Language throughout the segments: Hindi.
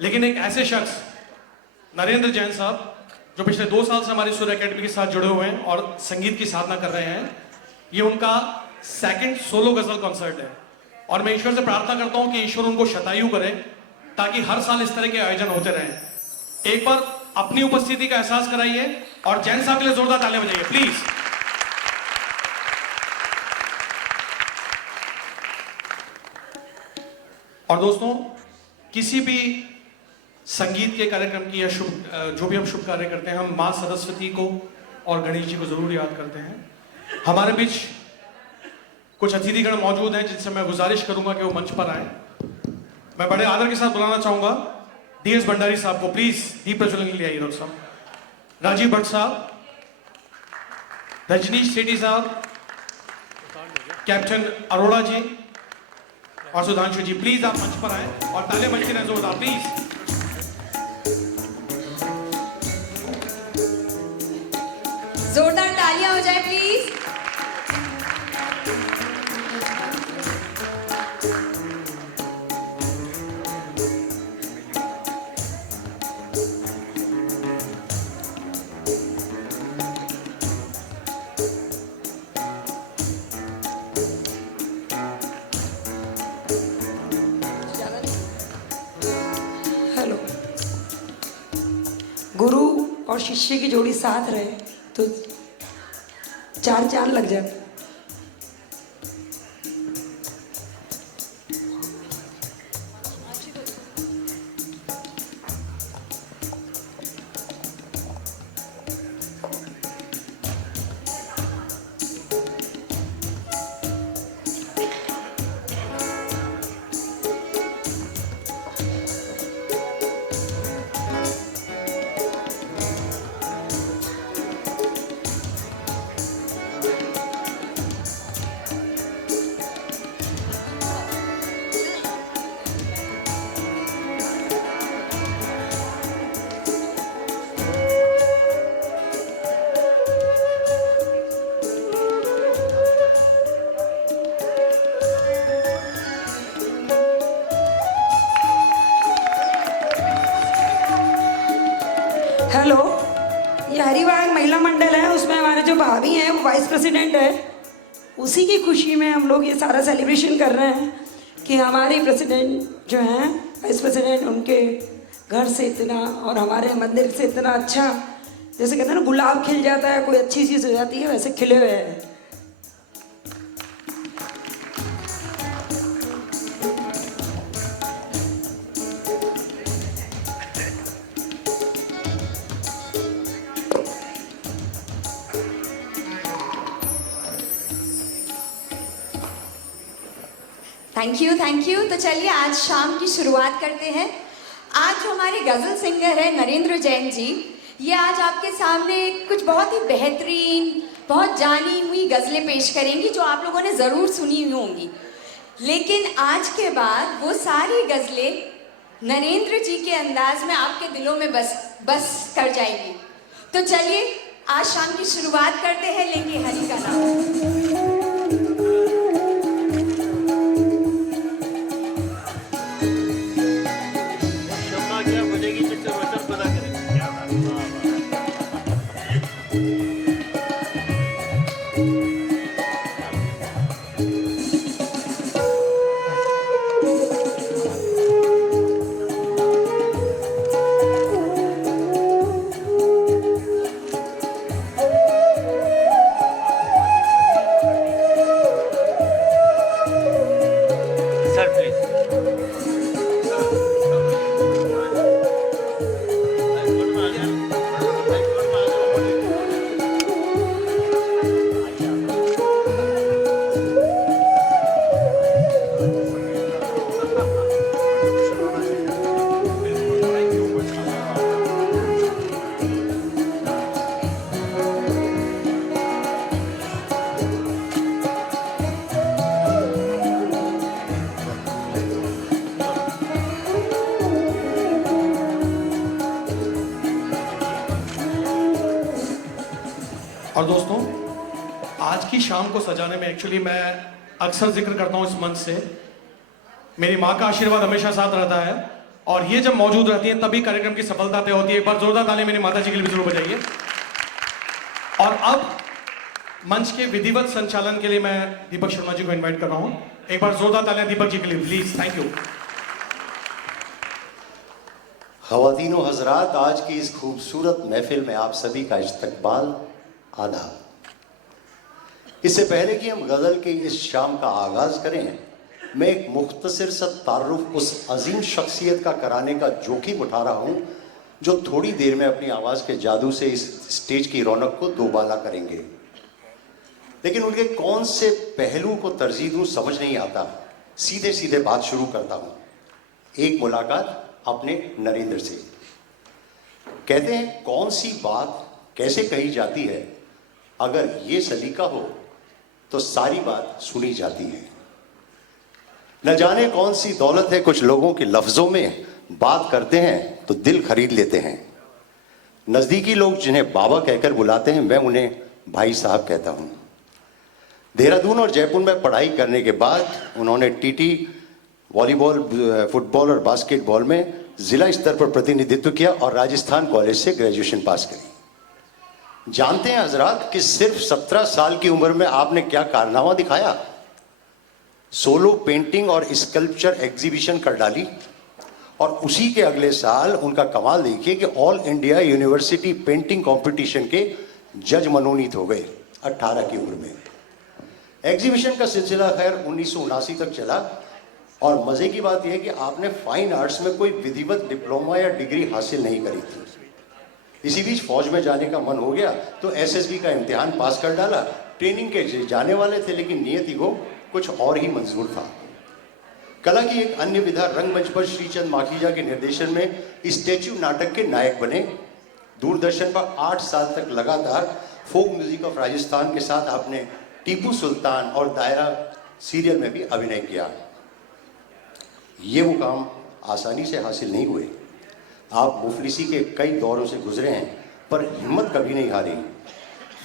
लेकिन एक ऐसे शख्स नरेंद्र जैन साहब जो पिछले 2 साल से हमारी सूर्य एकेडमी के साथ जुड़े हुए हैं और संगीत की साधना कर रहे हैं, ये उनका सेकंड सोलो गजल कॉन्सर्ट है और मैं ईश्वर से प्रार्थना करता हूं कि ईश्वर उनको शतायु करे ताकि हर साल इस तरह के आयोजन होते रहें। एक बार अपनी उपस्थिति का एहसास कराइए और जैन साहब के लिए जोरदार तालियां बजाइए प्लीज। और दोस्तों, किसी भी संगीत के कार्यक्रम की या जो भी हम शुभ कार्य करते हैं, हम माँ सरस्वती को और गणेश जी को जरूर याद करते हैं। हमारे बीच कुछ अतिथिगण मौजूद हैं जिनसे मैं गुजारिश करूंगा कि वो मंच पर आए। मैं बड़े आदर के साथ बुलाना चाहूंगा DS भंडारी साहब को, प्लीज दीप प्रज्वलन के लिए आइए। डॉक्टर साहब, राजीव भट्ट साहब, रजनीश सेठी साहब, कैप्टन अरोड़ा जी और सुधांशु जी, प्लीज आप मंच पर आए और तालियां बजती रहें जोरदार प्लीज। जोरदार तालियां हो जाए प्लीज। हेलो। गुरु और शिष्य की जोड़ी साथ रहे तो 4 चांद लग जाते। हेलो, ये हरिवाग महिला मंडल है, उसमें हमारे जो भाभी हैं वो वाइस प्रेसिडेंट है। उसी की खुशी में हम लोग ये सारा सेलिब्रेशन कर रहे हैं कि हमारे प्रेसिडेंट जो हैं, वाइस प्रेसिडेंट, उनके घर से इतना और हमारे मंदिर से इतना अच्छा, जैसे कहते हैं ना गुलाब खिल जाता है, कोई अच्छी चीज़ हो जाती है, वैसे खिले हुए हैं। Thank you. तो चलिए आज शाम की शुरुआत करते हैं। आज जो हमारे गज़ल सिंगर हैं नरेंद्र जैन जी, ये आज आपके सामने कुछ बहुत ही बेहतरीन, बहुत जानी हुई गज़लें पेश करेंगी जो आप लोगों ने ज़रूर सुनी हुई होंगी। लेकिन आज के बाद वो सारी गज़लें नरेंद्र जी के अंदाज में आपके दिलों में बस कर जाएंगी। तो चलिए आज शाम की शुरुआत करते हैं, लेंगे हरि का नाम। और दोस्तों, आज की शाम को सजाने में एक्चुअली मैं अक्सर जिक्र करता हूँ इस मंच से, मेरी माँ का आशीर्वाद हमेशा साथ रहता है और ये जब मौजूद रहती हैं तभी कार्यक्रम की सफलता तय होती है। एक बार जोरदार ताली मेरी माता जी के लिए भी जरूर बजाइए। और अब मंच के विधिवत संचालन के लिए मैं दीपक शर्मा जी को इनवाइट कर रहा हूं। एक बार जोरदार तालियां दीपक जी के लिए प्लीज। Thank you. ख़वातीनो हज़रात, आज की इस खूबसूरत महफिल में आप सभी का इस्तकबाल, आदाब। इससे पहले कि हम गज़ल की इस शाम का आगाज़ करें, मैं एक मुख्तसर सा तारुफ उस अजीम शख्सियत का कराने का जोखिम उठा रहा हूँ जो थोड़ी देर में अपनी आवाज़ के जादू से इस स्टेज की रौनक को दोबाला करेंगे। लेकिन उनके कौन से पहलू को तरजीह दूँ समझ नहीं आता। सीधे सीधे बात शुरू करता हूँ। एक मुलाकात अपने नरेंद्र से। कहते हैं कौन सी बात कैसे कही जाती है, अगर ये सलीका हो तो सारी बात सुनी जाती है। न जाने कौन सी दौलत है कुछ लोगों के लफ्जों में, बात करते हैं तो दिल खरीद लेते हैं। नज़दीकी लोग जिन्हें बाबा कहकर बुलाते हैं, मैं उन्हें भाई साहब कहता हूँ। देहरादून और जयपुर में पढ़ाई करने के बाद उन्होंने टीटी, वॉलीबॉल, फुटबॉल और बास्केटबॉल में ज़िला स्तर पर प्रतिनिधित्व किया और राजस्थान कॉलेज से ग्रेजुएशन पास करी। जानते हैं हजरात कि सिर्फ 17 साल की उम्र में आपने क्या कारनामा दिखाया। सोलो पेंटिंग और स्कल्पचर एग्जीबिशन कर डाली और उसी के अगले साल उनका कमाल देखिए कि all India university painting competition के जज मनोनीत हो गए 18 की उम्र में। एग्जीबिशन का सिलसिला खैर 1979 तक चला और मजे की बात यह है कि आपने फाइन आर्ट्स में कोई विधिवत डिप्लोमा या डिग्री हासिल नहीं करी थी। इसी बीच फौज में जाने का मन हो गया तो एसएसबी का इम्तिहान पास कर डाला। ट्रेनिंग के जाने वाले थे लेकिन नियति को कुछ और ही मंजूर था। कला की एक अन्य विधा रंगमंच पर श्रीचंद माखीजा के निर्देशन में स्टैच्यू नाटक के नायक बने। दूरदर्शन पर 8 साल तक लगातार फोक म्यूजिक ऑफ राजस्थान के साथ आपने टीपू सुल्तान और दायरा सीरियल में भी अभिनय किया। ये मुकाम आसानी से हासिल नहीं हुए। आप मुफलिसी के कई दौरों से गुजरे हैं पर हिम्मत कभी नहीं हारी।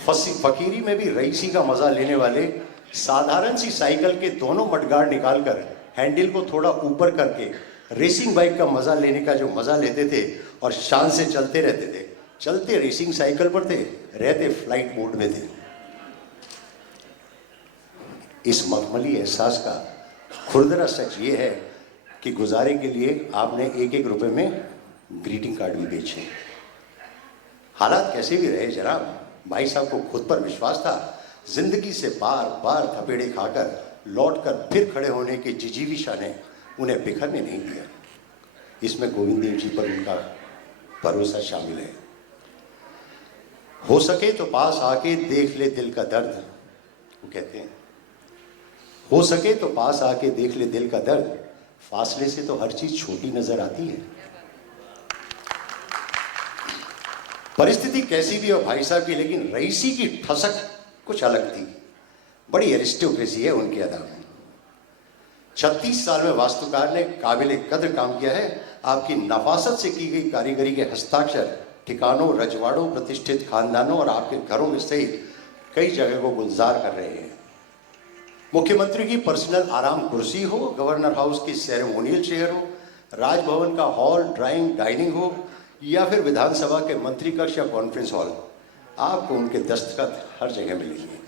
फकीरी में भी रईसी का मजा लेने वाले साधारण सी साइकिल के दोनों मडगार्ड निकालकर हैंडल को थोड़ा ऊपर करके रेसिंग बाइक का मजा लेने का जो मजा लेते थे और शान से चलते रहते थे। चलते रेसिंग साइकिल पर थे, रहते फ्लाइट मोड में थे। इस मखमली एहसास का खुरदरा सच ये है कि गुजारे के लिए आपने 1-1 रुपए में ग्रीटिंग कार्ड भी बेचे। हालात कैसे भी रहे जनाब, भाई साहब को खुद पर विश्वास था। जिंदगी से बार बार थपेड़े खाकर लौटकर फिर खड़े होने के जिजीविशा ने उन्हें बिखरने नहीं दिया। इसमें गोविंद देव जी पर उनका भरोसा शामिल है। हो सके तो पास आके देख ले दिल का दर्द, वो कहते हैं। हो सके तो पास आके देख ले दिल का दर्द, फासले से तो हर चीज छोटी नजर आती है। परिस्थिति कैसी भी हो भाई साहब की, लेकिन रईसी की ठसक कुछ अलग थी। बड़ी एरिस्टोक्रेसी है उनकी अदा में। 36 साल में वास्तुकार ने काबिल कद्र काम किया है। आपकी नफासत से की गई कारीगरी के हस्ताक्षर ठिकानों, रजवाड़ों, प्रतिष्ठित खानदानों और आपके घरों में सहित कई जगह को गुलजार कर रहे हैं। मुख्यमंत्री की पर्सनल आराम कुर्सी हो, गवर्नर हाउस की सेरेमोनियल चेयर हो, राजभवन का हॉल, ड्राइंग, डाइनिंग हो या फिर विधानसभा के मंत्री कक्ष या कॉन्फ्रेंस हॉल, आपको उनके दस्तखत हर जगह मिलेंगे।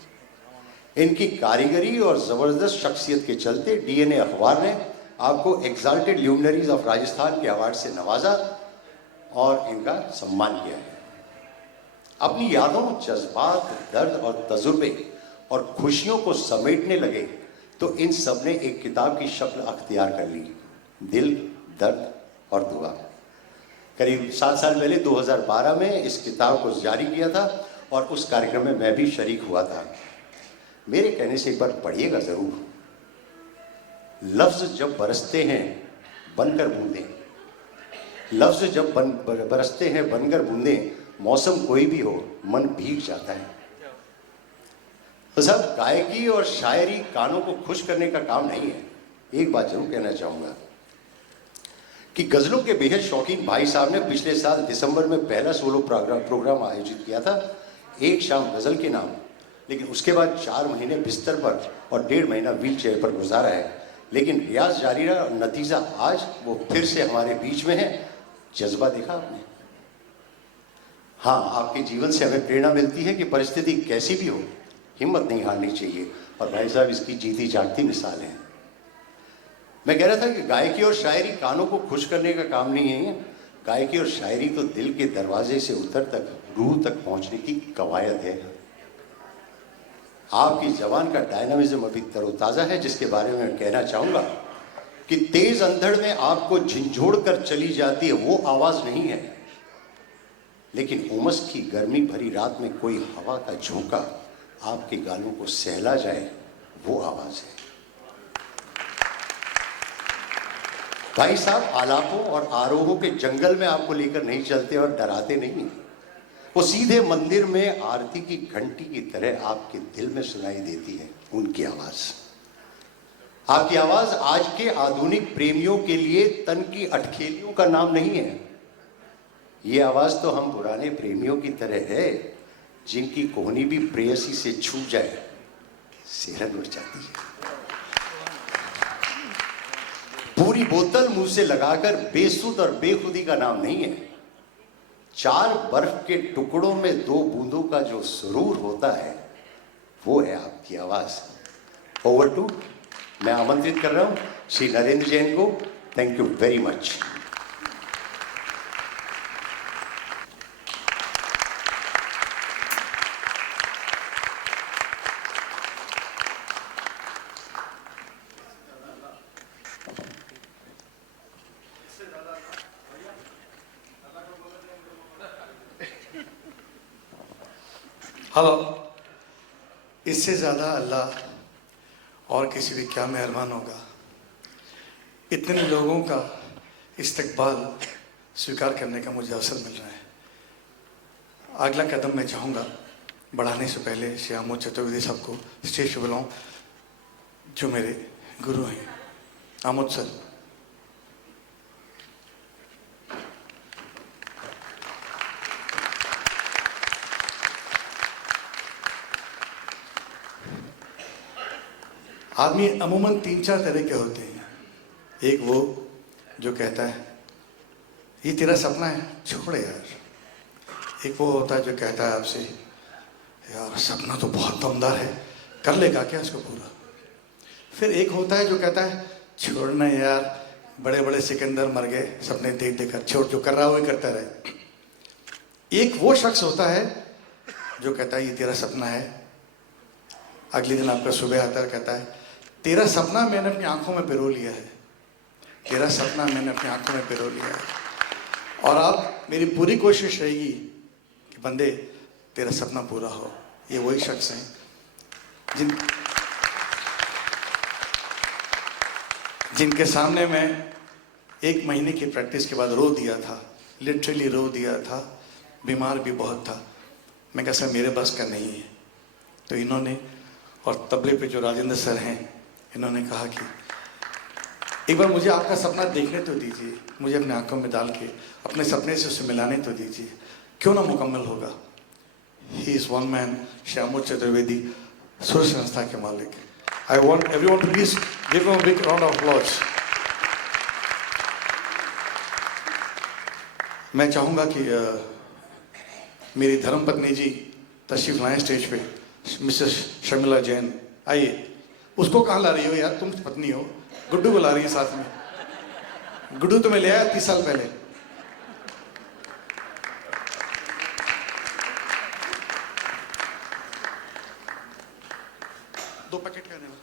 इनकी कारीगरी और ज़बरदस्त शख्सियत के चलते डीएनए अखबार ने आपको एक्साल्टेड ल्यूमिनरीज ऑफ राजस्थान के अवार्ड से नवाजा और इनका सम्मान किया है। अपनी यादों, जज्बात, दर्द और तजुर्बे और खुशियों को समेटने लगे तो इन सब ने एक किताब की शक्ल अख्तियार कर ली, दिल, दर्द और दुआ। करीब 7 साल पहले 2012 में इस किताब को जारी किया था और उस कार्यक्रम में मैं भी शरीक हुआ था। मेरे कहने से एक बार पढ़िएगा जरूर। लफ्ज जब बरसते हैं बनकर बूंदें, लफ्ज जब बरसते हैं बनकर बूंदें, मौसम कोई भी हो मन भीग जाता है। तो सब गायकी और शायरी कानों को खुश करने का काम नहीं है। एक बात जरूर कहना चाहूँगा कि गज़लों के बेहद शौकीन भाई साहब ने पिछले साल दिसंबर में पहला सोलो प्रोग्राम आयोजित किया था, एक शाम गज़ल के नाम। लेकिन उसके बाद 4 महीने बिस्तर पर और 1.5 महीना व्हील चेयर पर गुजारा है। लेकिन रियाज जारी रहा और नतीजा आज वो फिर से हमारे बीच में है। जज्बा देखा आपने? हाँ, आपके जीवन से हमें प्रेरणा मिलती है कि परिस्थिति कैसी भी हो हिम्मत नहीं हारनी चाहिए, और भाई साहब इसकी जीती जागती मिसाल है। मैं कह रहा था कि गायकी और शायरी कानों को खुश करने का काम नहीं है, गायकी और शायरी तो दिल के दरवाजे से उतर तक, रूह तक पहुंचने की कवायद है। आपकी जबान का डायनामिज्म अभी तरोताजा है, जिसके बारे में मैं कहना चाहूंगा कि तेज अंधड़ में आपको झिंझोड़ कर चली जाती है वो आवाज नहीं है, लेकिन उमस की गर्मी भरी रात में कोई हवा का झोंका आपके गालों को सहला जाए वो आवाज है। भाई साहब आलापों और आरोहों के जंगल में आपको लेकर नहीं चलते और डराते नहीं, वो सीधे मंदिर में आरती की घंटी की तरह आपके दिल में सुनाई देती है उनकी आवाज। आपकी आवाज आज के आधुनिक प्रेमियों के लिए तन की अटखेलियों का नाम नहीं है। ये आवाज तो हम पुराने प्रेमियों की तरह है जिनकी कोहनी भी प्रेयसी से छू जाए सिहरन उठ जाती है। पूरी बोतल मुंह से लगाकर बेसुध और बेखुदी का नाम नहीं है। 4 बर्फ के टुकड़ों में 2 बूंदों का जो सुरूर होता है वो है आपकी आवाज। ओवर टू, मैं आमंत्रित कर रहा हूं श्री नरेंद्र जैन को। Thank you very much. Hello. इससे ज़्यादा अल्लाह और किसी भी क्या मेहरबान होगा। इतने लोगों का इस्तकबाल स्वीकार करने का मुझे अवसर मिल रहा है। अगला कदम मैं चाहूँगा बढ़ाने से पहले श्री आमोद चतुर्वेदी साहब को स्टेज पर बुलाऊँ, जो मेरे गुरु हैं। आमोद सर। आदमी अमूमन 3-4 तरह के होते हैं। एक वो जो कहता है ये तेरा सपना है, छोड़ यार। एक वो होता है जो कहता है आपसे यार सपना तो बहुत दमदार है, कर लेगा क्या इसको पूरा। फिर एक होता है जो कहता है छोड़ना यार, बड़े बड़े सिकंदर मर गए, सपने देख देख कर छोड़, जो कर रहा है वही करता रहे। एक वो शख्स होता है जो कहता है ये तेरा सपना है, अगले दिन आपका सुबह आता है कहता है तेरा सपना मैंने अपनी आंखों में पिरो लिया है, तेरा सपना मैंने अपनी आंखों में पिरो लिया है, और अब मेरी पूरी कोशिश रहेगी कि बंदे तेरा सपना पूरा हो। ये वही शख्स हैं जिनके सामने मैं 1 महीने की प्रैक्टिस के बाद रो दिया था, लिटरली रो दिया था, बीमार भी बहुत था। मैं कहा सर मेरे बस का नहीं है। तो इन्होंने, और तबले पे जो राजेंद्र सर हैं, इन्होंने कहा कि एक बार मुझे आपका सपना देखने तो दीजिए, मुझे अपने आंखों में डाल के अपने सपने से उसे मिलाने तो दीजिए, क्यों ना मुकम्मल होगा। He is one man, Shri Amod Chaturvedi, Sur Sanstha के मालिक। I want everyone to please give him a big round of applause. मैं चाहूँगा कि मेरी धर्मपत्नी जी तशरीफ लाएं स्टेज पे। मिसेस शर्मिला जैन, आइए। उसको कहाँ ला रही हो यार, तुम पत्नी हो। गुड्डू को ला रही है साथ में। गुड्डू तो मैं ले आया 30 साल पहले। दो पैकेट का देना।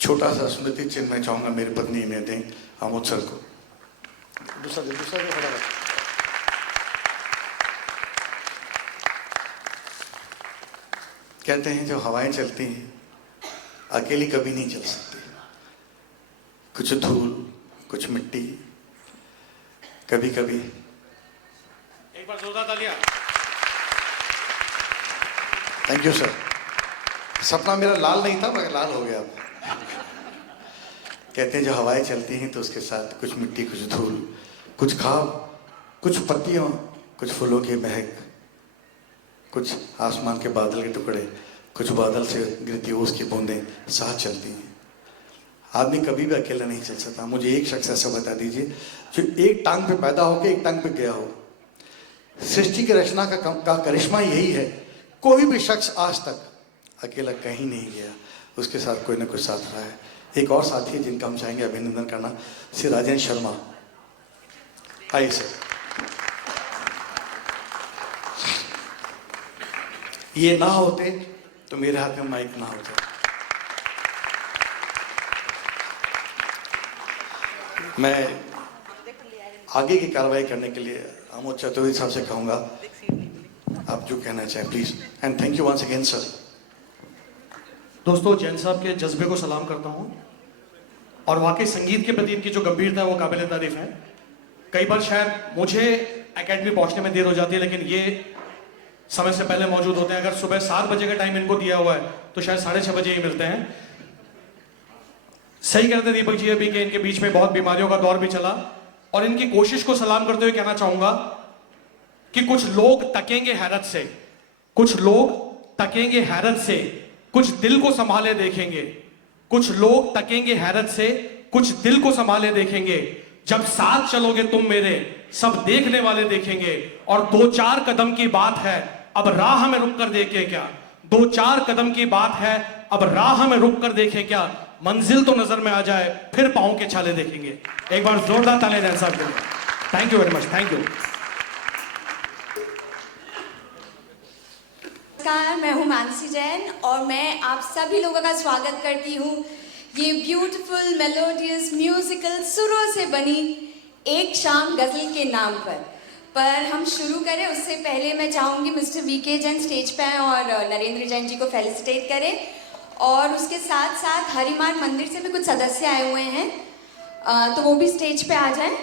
छोटा सा स्मृति चिन्ह मैं चाहूंगा मेरी पत्नी इन्हें दें, आमोद सर को। दूसरा दे फटाफट। कहते हैं जो हवाएं चलती हैं अकेली कभी नहीं चल सकती। कुछ धूल, कुछ मिट्टी, कभी कभी। एक बार जोरदार तालियां। Thank you sir. सपना मेरा लाल नहीं था मगर लाल हो गया। कहते हैं जो हवाएं चलती हैं तो उसके साथ कुछ मिट्टी, कुछ धूल, कुछ खाब, कुछ पत्तियों, कुछ फूलों की महक, कुछ आसमान के बादल के टुकड़े, कुछ बादल से गिरती ओस की बूंदें साथ चलती हैं। आदमी कभी भी अकेला नहीं चल सकता। मुझे एक शख्स ऐसा बता दीजिए जो एक टांग पे पैदा होकर एक टांग पे गया हो। सृष्टि की रचना का करिश्मा यही है, कोई भी शख्स आज तक अकेला कहीं नहीं गया, उसके साथ कोई ना कोई साथ रहा है। एक और साथी है जिनका हम चाहेंगे अभिनंदन करना, श्री राजेंद्र शर्मा। आइए सर। ये ना होते तो मेरे हाथ में माइक ना होता। मैं आगे की कार्रवाई करने के लिए आमोद चतुर्वेदी साहब से कहूंगा, आप जो कहना चाहें please. And thank you once again sir. दोस्तों, जैन साहब के जज्बे को सलाम करता हूं और वाकई संगीत के प्रति इनकी जो गंभीरता है वो काबिल तारीफ है। कई बार शायद मुझे एकेडमी पहुंचने में देर हो जाती है, लेकिन ये समय से पहले मौजूद होते हैं। अगर सुबह 7 बजे का टाइम इनको दिया हुआ है तो शायद 6:30 बजे ही मिलते हैं। सही कहते दीपक जी अभी कि इनके बीच में बहुत बीमारियों का दौर भी चला, और इनकी कोशिश को सलाम करते हुए कहना चाहूंगा कि कुछ लोग तकेंगे हैरत से, कुछ लोग तकेंगे हैरत से, कुछ दिल को संभाले देखेंगे। कुछ लोग तकेंगे हैरत से, कुछ दिल को संभाले देखेंगे। जब साथ चलोगे तुम मेरे, सब देखने वाले देखेंगे। और 2-4 कदम की बात है, अब राह में रुक कर देखे क्या। 2-4 कदम की बात है, अब राह में रुक कर देखे क्या। मंजिल तो नजर में आ जाए, फिर पांव के छाले देखेंगे। एक बार जोरदार ताली दें साहब के लिए। Thank you very much, thank you. नमस्कार, मैं हूं मानसी जैन और मैं आप सभी लोगों का स्वागत करती हूं ये ब्यूटीफुल मेलोडियस म्यूजिकल सुरों से बनी एक शाम गजल के नाम पर हम शुरू करें उससे पहले मैं चाहूंगी मिस्टर वीके जैन स्टेज पे आए और नरेंद्र जैन जी को फेलिसिटेट करें। और उसके साथ साथ हरिमार्ग मंदिर से भी कुछ सदस्य आए हुए हैं, तो वो भी स्टेज पे आ जाएं।